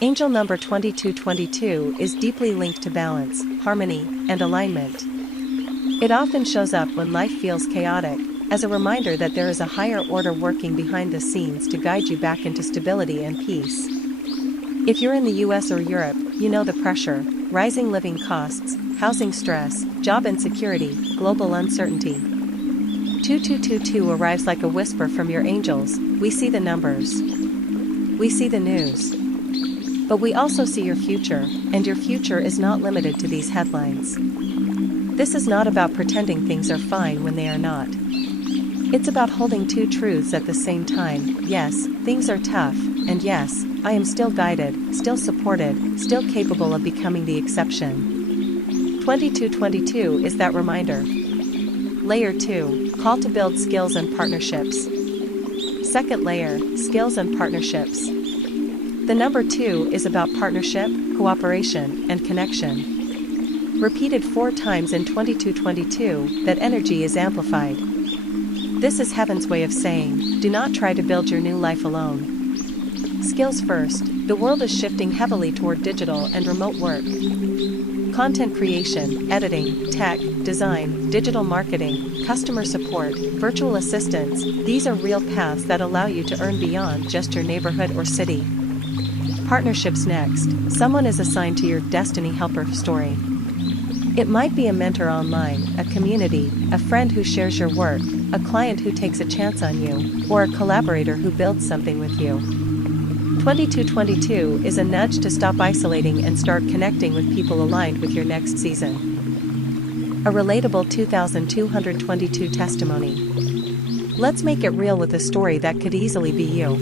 Angel number 2222 is deeply linked to balance, harmony, and alignment. It often shows up when life feels chaotic, as a reminder that there is a higher order working behind the scenes to guide you back into stability and peace. If you're in the US or Europe, you know the pressure: rising living costs, housing stress, job insecurity, global uncertainty. 2222 arrives like a whisper from your angels. We see the numbers. We see the news. But we also see your future, and your future is not limited to these headlines. This is not about pretending things are fine when they are not. It's about holding two truths at the same time. Yes, things are tough, and yes, I am still guided, still supported, still capable of becoming the exception. 2222 is that reminder. Layer 2, call to build skills and partnerships. Second layer, skills and partnerships. The number 2 is about partnership, cooperation, and connection. Repeated 4 times in 2222, that energy is amplified. This is heaven's way of saying, do not try to build your new life alone. Skills first. The world is shifting heavily toward digital and remote work. Content creation, editing, tech, design, digital marketing, customer support, virtual assistants, these are real paths that allow you to earn beyond just your neighborhood or city. Partnerships next. Someone is assigned to your destiny helper story. It might be a mentor online, a community, a friend who shares your work, a client who takes a chance on you, or a collaborator who builds something with you. 2222 is a nudge to stop isolating and start connecting with people aligned with your next season. A relatable 2222 testimony. Let's make it real with a story that could easily be you.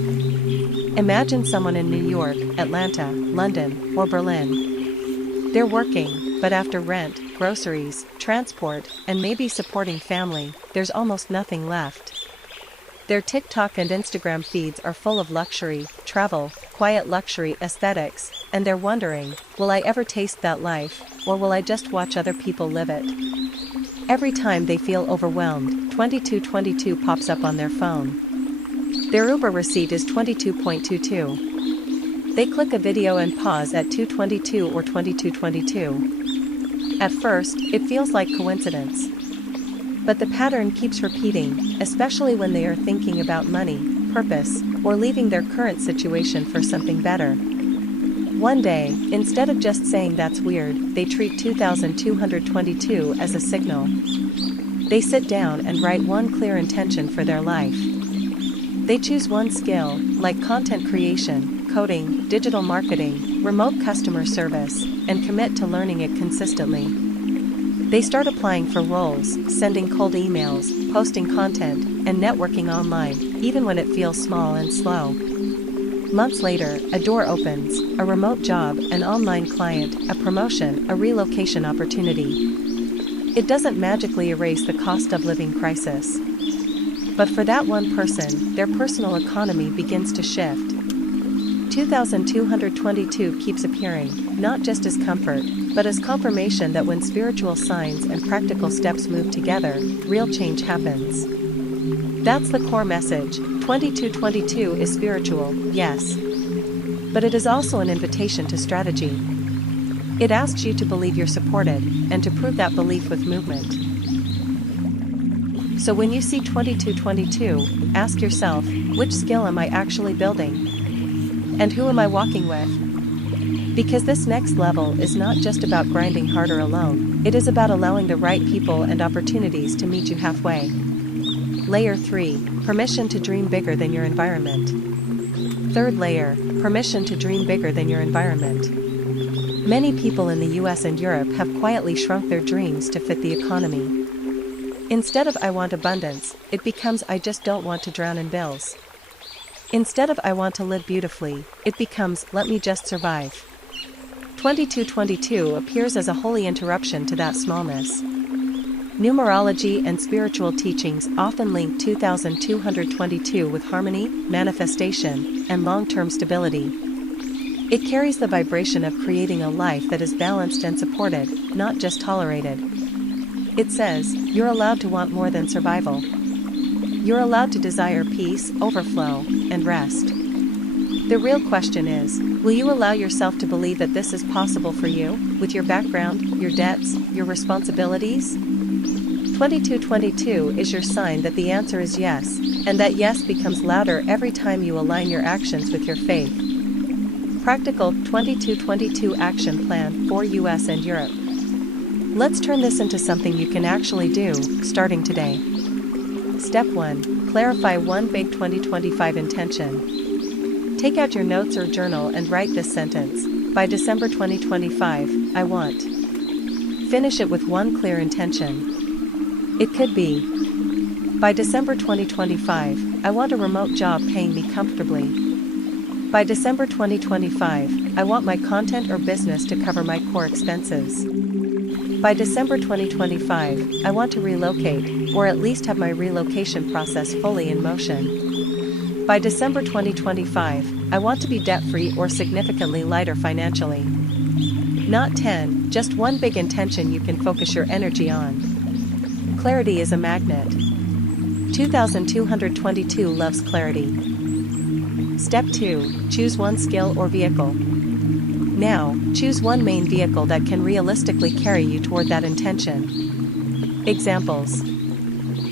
Imagine someone in New York, Atlanta, London, or Berlin. They're working, but after rent, groceries, transport, and maybe supporting family, there's almost nothing left. Their TikTok and Instagram feeds are full of luxury, travel, quiet luxury aesthetics, and they're wondering, will I ever taste that life, or will I just watch other people live it? Every time they feel overwhelmed, 2222 pops up on their phone. Their Uber receipt is 22.22. They click a video and pause at 2:22 or 22:22. At first, it feels like coincidence. But the pattern keeps repeating, especially when they are thinking about money, purpose, or leaving their current situation for something better. One day, instead of just saying that's weird, they treat 2222 as a signal. They sit down and write one clear intention for their life. They choose one skill, like content creation, coding, digital marketing, remote customer service, and commit to learning it consistently. They start applying for roles, sending cold emails, posting content, and networking online, even when it feels small and slow. Months later, a door opens, a remote job, an online client, a promotion, a relocation opportunity. It doesn't magically erase the cost of living crisis. But for that one person, their personal economy begins to shift. 2222 keeps appearing, not just as comfort, but as confirmation that when spiritual signs and practical steps move together, real change happens. That's the core message. 2222 is spiritual, yes. But it is also an invitation to strategy. It asks you to believe you're supported, and to prove that belief with movement. So when you see 2222, ask yourself, which skill am I actually building? And who am I walking with? Because this next level is not just about grinding harder alone, it is about allowing the right people and opportunities to meet you halfway. Layer 3, permission to dream bigger than your environment. Third layer, permission to dream bigger than your environment. Many people in the US and Europe have quietly shrunk their dreams to fit the economy. Instead of I want abundance, it becomes I just don't want to drown in bills. Instead of I want to live beautifully, it becomes let me just survive. 2222 appears as a holy interruption to that smallness. Numerology and spiritual teachings often link 2222 with harmony, manifestation, and long-term stability. It carries the vibration of creating a life that is balanced and supported, not just tolerated. It says, you're allowed to want more than survival. You're allowed to desire peace, overflow, and rest. The real question is, will you allow yourself to believe that this is possible for you, with your background, your debts, your responsibilities? 2222 is your sign that the answer is yes, and that yes becomes louder every time you align your actions with your faith. Practical 2222 Action Plan for US and Europe. Let's turn this into something you can actually do, starting today. Step 1. Clarify one big 2025 intention. Take out your notes or journal and write this sentence: by December 2025, I want. Finish it with one clear intention. It could be: by December 2025, I want a remote job paying me comfortably. By December 2025, I want my content or business to cover my core expenses. By December 2025, I want to relocate, or at least have my relocation process fully in motion. By December 2025, I want to be debt-free or significantly lighter financially. Not 10, just one big intention you can focus your energy on. Clarity is a magnet. 2222 loves clarity. Step 2. Choose one skill or vehicle. Now, choose one main vehicle that can realistically carry you toward that intention. Examples: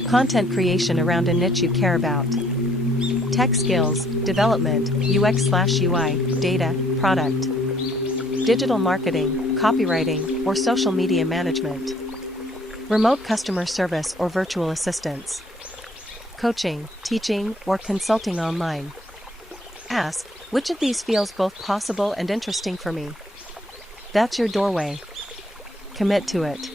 content creation around a niche you care about. Tech skills, development, UX/UI, data, product. Digital marketing, copywriting, or social media management. Remote customer service or virtual assistance. Coaching, teaching, or consulting online. Ask, which of these feels both possible and interesting for me? That's your doorway. Commit to it.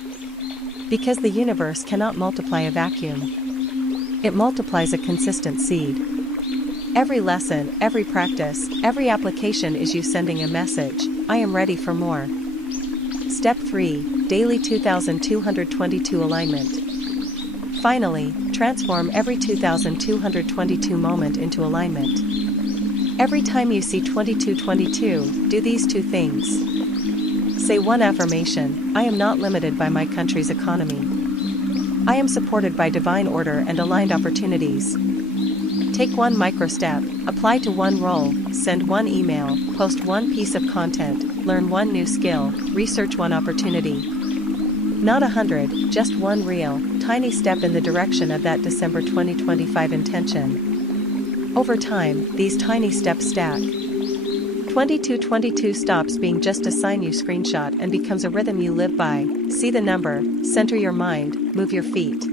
Because the universe cannot multiply a vacuum. It multiplies a consistent seed. Every lesson, every practice, every application is you sending a message: I am ready for more. Step 3. Daily 2222 Alignment. Finally, transform every 2222 moment into alignment. Every time you see 2222, do these two things. Say one affirmation: I am not limited by my country's economy. I am supported by divine order and aligned opportunities. Take one micro step, apply to one role, send one email, post one piece of content, learn one new skill, research one opportunity. Not 100, just one real, tiny step in the direction of that December 2025 intention. Over time, these tiny steps stack. 2222 stops being just a sign you screenshot and becomes a rhythm you live by. See the number, center your mind, move your feet.